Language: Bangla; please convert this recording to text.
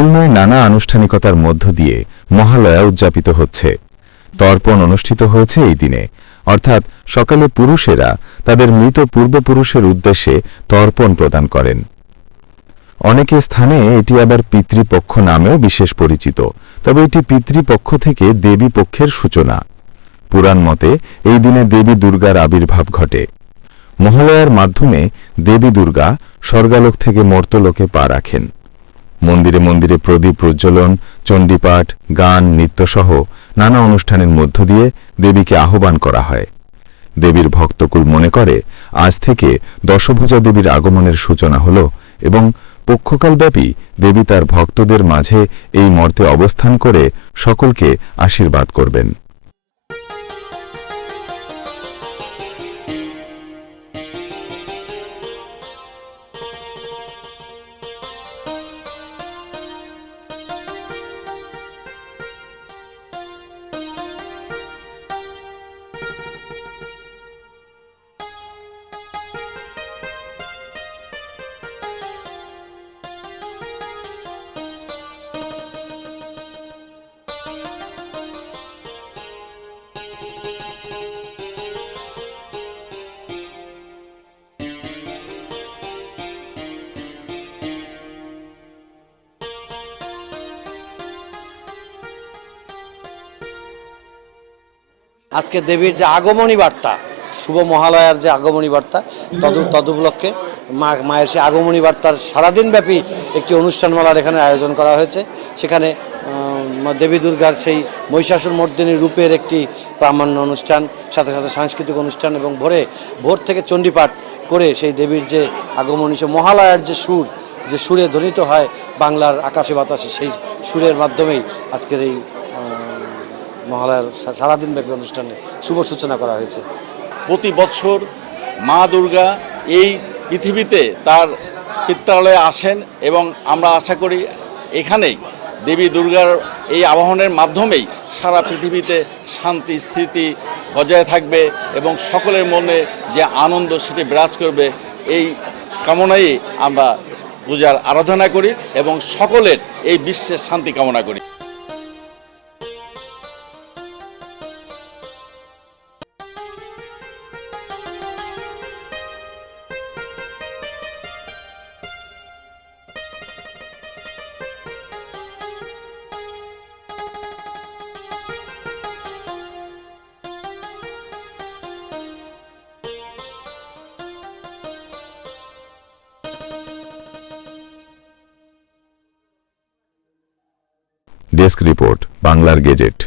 খুলনায় নানা আনুষ্ঠানিকতার মধ্য দিয়ে মহালয়া উদযাপিত হচ্ছে। তর্পণ অনুষ্ঠিত হয়েছে এই দিনে। অর্থাৎ সকালে পুরুষেরা তাদের মৃত পূর্বপুরুষের উদ্দেশ্যে তর্পণ প্রদান করেন। অনেকে স্থানে এটি আবার পিতৃপক্ষ নামেও বিশেষ পরিচিত, তবে এটি পিতৃপক্ষ থেকে দেবী পক্ষের সূচনা। পুরাণ মতে, এই দিনে দেবী দুর্গার আবির্ভাব ঘটে। মহালয়ার মাধ্যমে দেবী দুর্গা স্বর্গালোক থেকে মর্তলোকে পা রাখেন। মন্দিরে মন্দিরে প্রদীপ প্রজ্বলন, চণ্ডীপাঠ, গান, নৃত্যসহ নানা অনুষ্ঠানের মধ্য দিয়ে দেবীকে আহ্বান করা হয়। দেবীর ভক্তকুল মনে করে, আজ থেকে দশভুজা দেবীর আগমনের সূচনা হল এবং পক্ষকালব্যাপী দেবী তার ভক্তদের মাঝে এই মর্তে অবস্থান করে সকলকে আশীর্বাদ করবেন। আজকে দেবীর যে আগমনী বার্তা, শুভ মহালয়ার যে আগমনী বার্তা, তদ তদুপলক্ষে মা মায়ের সেই আগমনী বার্তার সারাদিন ব্যাপী একটি অনুষ্ঠানমালার এখানে আয়োজন করা হয়েছে। সেখানে দেবী দুর্গার সেই মহিষাসুর মর্দিনী রূপের একটি প্রামাণ্য অনুষ্ঠান, সাথে সাথে সাংস্কৃতিক অনুষ্ঠান এবং ভোরে, ভোর থেকে চণ্ডীপাঠ করে সেই দেবীর যে আগমনী সে মহালয়ার যে সুর, যে সুরে ধ্বনিত হয় বাংলার আকাশে বাতাসে, সেই সুরের মাধ্যমেই আজকের এই মহালয়ার সারাদিন ব্যাপী অনুষ্ঠানে শুভ সূচনা করা হয়েছে। প্রতি বৎসর মা দুর্গা এই পৃথিবীতে তার পিত্রালয়ে আসেন এবং আমরা আশা করি এখানেই দেবী দুর্গার এই আবাহনের মাধ্যমেই সারা পৃথিবীতে শান্তি, স্থিতি বজায় থাকবে এবং সকলের মনে যে আনন্দ সেটি বিরাজ করবে, এই কামনাই আমরা পূজার আরাধনা করি এবং সকলের এই বিশ্বের শান্তি কামনা করি। ডেস্ক রিপোর্ট বাংলার গেজেট।